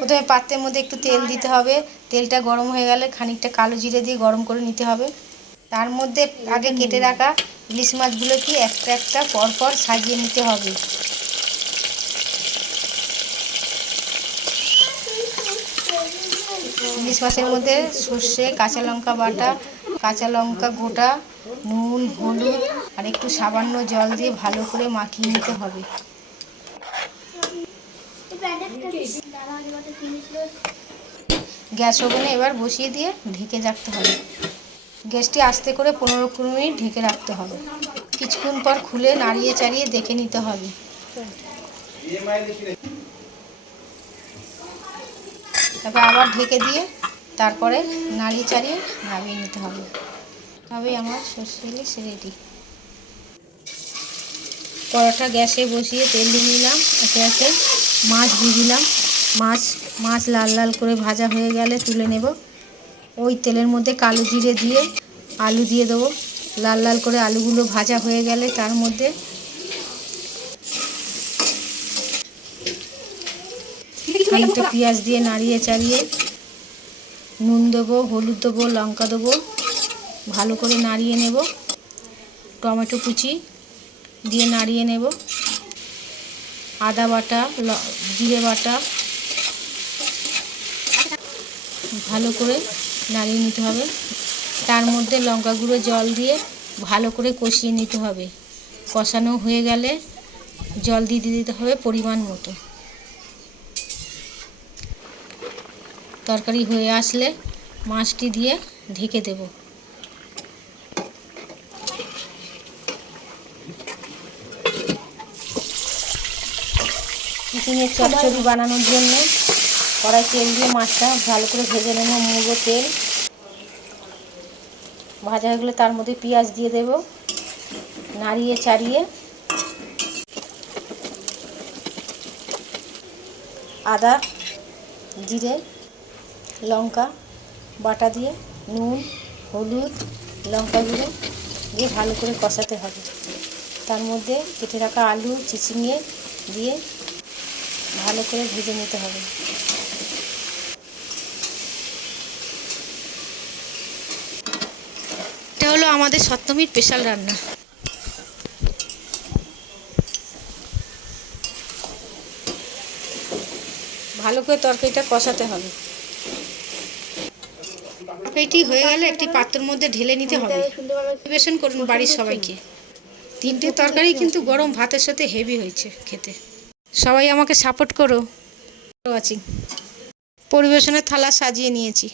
প্রথমে পাত্রের মধ্যে একটু তেল দিতে হবে। তেলটা গরম হয়ে গেলে খানিকটা কালো জিরে দিয়ে গরম করে নিতে হবে। তার মধ্যে আগে কেটে রাখা ইলিশ মাছগুলোকে একটা একটা পরপর সাজিয়ে নিতে হবে। ইলিশ মাছের মধ্যে সর্ষে, কাঁচা লঙ্কা বাটা, কাঁচা লঙ্কা গোটা, নুন, হলুদ আর একটু সামান্য জল দিয়ে ভালো করে মাখিয়ে নিতে হবে। গ্যাস ওভেনে এবার বসিয়ে দিয়ে ঢেকে রাখতে হবে। গ্যাসটি আস্তে করে পনেরো কুড়ি মিনিট ঢেকে রাখতে হবে। কিছুক্ষণ পর খুলে নাড়িয়ে চাড়িয়ে দেখে নিতে হবে। তারপর আবার ঢেকে দিয়ে তারপরে নাড়িয়ে চাড়িয়ে নামিয়ে নিতে হবে। তবেই আমার সর্ষে রেডি পরোটা গ্যাসে বসিয়ে তেল দিয়ে নিলাম, একে একে মাছ দিয়ে দিলাম। মাছ মাছ লাল লাল করে ভাজা হয়ে গেলে তুলে নেব। ওই তেলের মধ্যে কালো জিরে দিয়ে আলু দিয়ে দেবো। লাল লাল করে আলুগুলো ভাজা হয়ে গেলে তার মধ্যে খানিকটা পেঁয়াজ দিয়ে নাড়িয়ে চাড়িয়ে নুন দেবো, হলুদ দেবো, লঙ্কা দেবো, ভালো করে নাড়িয়ে নেব। টমেটো কুচি দিয়ে নাড়িয়ে নেব। আদা বাটা জিরে বাটা ভালো করে নাড়িয়ে নিতে হবে। তার মধ্যে লঙ্কা গুঁড়ো জল দিয়ে ভালো করে কষিয়ে নিতে হবে। কষানো হয়ে গেলে জল দিয়ে দিতে হবে পরিমাণ মতো। তরকারি হয়ে আসলে মাছটি দিয়ে ঢেকে দেব। চচ্চড়ি বানানোর জন্য কড়াই তেল দিয়ে মাছটা ভালো করে ভেজে নেব মুগো তেল। ভাজা হয়ে গেলে তার মধ্যে পেঁয়াজ দিয়ে দেব, নাড়িয়ে চাড়িয়ে। আদা, জিরে, লঙ্কা, বাটা দিয়ে নুন, হলুদ, লঙ্কা গুঁড়ো দিয়ে ভালো করে কষাতে হবে। তার মধ্যে কেটে রাখা আলু চিচিঙে দিয়ে ভালো করে ভেজে নিতে হবে। এটা হলো আমাদের সপ্তমীর স্পেশাল রান্না। ভালো করে তরকারিটা কষাতে হবে। তরকারিটি হয়ে গেলে একটি পাত্রের মধ্যে ঢেলে নিতে হবে। পরিবেশন করুন বাড়ির সবাইকে। তিনটে তরকারি কিন্তু গরম ভাতের সাথে হেভি হয়েছে খেতে। সবাই আমাকে সাপোর্ট করো। ওয়াচিং পরিবেশনের থালা সাজিয়ে নিয়েছি।